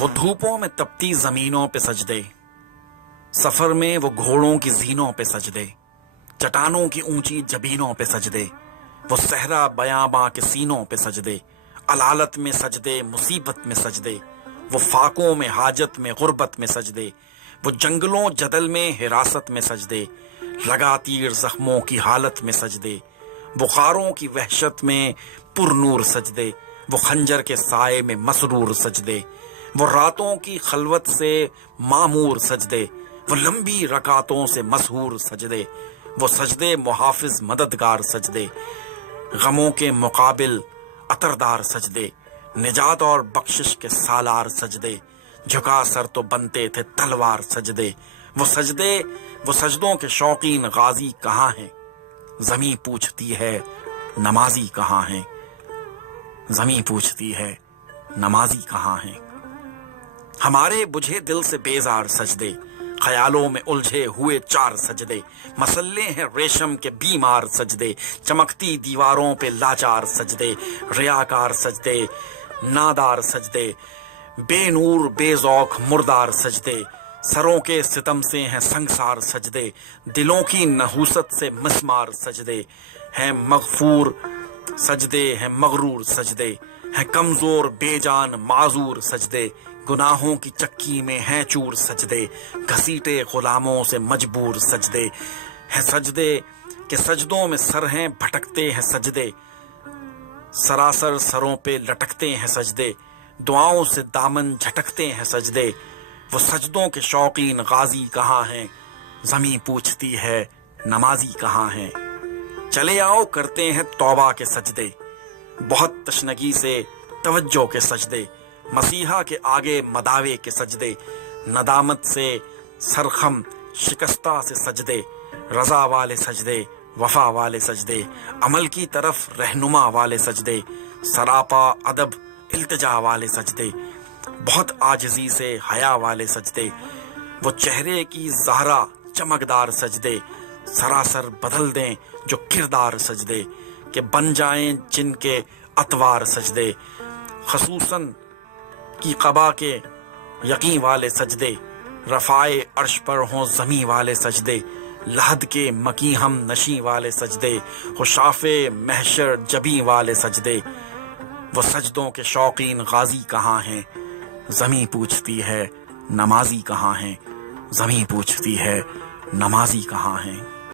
وہ دھوپوں میں تپتی زمینوں پہ سجدے، سفر میں وہ گھوڑوں کی زینوں پہ سجدے، چٹانوں کی اونچی جبینوں پہ سجدے، وہ صحرا بیاباں کے سینوں پہ سجدے، علالت میں سجدے، مصیبت میں سجدے، وہ فاقوں میں حاجت میں غربت میں سجدے، وہ جنگلوں جدل میں حراست میں سجدے، لگا تیر زخموں کی حالت میں سجدے، بخاروں کی وحشت میں پر نور سجدے، وہ خنجر کے سائے میں مسرور سجدے، وہ راتوں کی خلوت سے معمور سجدے، وہ لمبی رکعتوں سے مسحور سجدے، وہ سجدے محافظ مددگار سجدے، غموں کے مقابل عطردار سجدے، نجات اور بخشش کے سالار سجدے، جھکا سر تو بنتے تھے تلوار سجدے، وہ سجدوں کے شوقین غازی کہاں ہیں؟ زمیں پوچھتی ہے نمازی کہاں ہیں؟ زمیں پوچھتی ہے نمازی کہاں ہیں؟ ہمارے بجھے دل سے بیزار سجدے، خیالوں میں الجھے ہوئے چار سجدے، مسلے ہیں ریشم کے بیمار سجدے، چمکتی دیواروں پہ لاچار سجدے، ریاکار سجدے، نادار سجدے، بے نور بے ذوق مردار سجدے، سروں کے ستم سے ہیں سنگسار سجدے، دلوں کی نحوست سے مسمار سجدے، ہیں مغفور سجدے، ہیں مغرور سجدے، ہیں کمزور بے جان معذور سجدے، گناہوں کی چکی میں ہیں چور سجدے، گھسیٹے غلاموں سے مجبور سجدے، ہیں سجدے کہ سجدوں میں سر ہیں بھٹکتے ہیں سجدے، سراسر سروں پہ لٹکتے ہیں سجدے، دعاؤں سے دامن جھٹکتے ہیں سجدے، وہ سجدوں کے شوقین غازی کہاں ہیں؟ زمیں پوچھتی ہے نمازی کہاں ہیں؟ چلے آؤ کرتے ہیں توبہ کے سجدے، بہت تشنگی سے توجہ کے سجدے، مسیحا کے آگے مداوے کے سجدے، ندامت سے سرخم شکستہ سے سجدے، رضا والے سجدے، وفا والے سجدے، عمل کی طرف رہنما والے سجدے، سراپا ادب التجا والے سجدے، بہت عاجزی سے حیا والے سجدے، وہ چہرے کی زہرا چمکدار سجدے، سراسر بدل دیں جو کردار سجدے، کہ بن جائیں جن کے اطوار سجدے، خصوصاً کی قبا کے یقین والے سجدے، رفائے عرش پر ہوں زمیں والے سجدے، لحد کے مکی ہم نشیں والے سجدے، خشاف محشر جبیں والے سجدے، وہ سجدوں کے شوقین غازی کہاں ہیں؟ زمیں پوچھتی ہے نمازی کہاں ہیں؟ زمیں پوچھتی ہے نمازی کہاں ہیں؟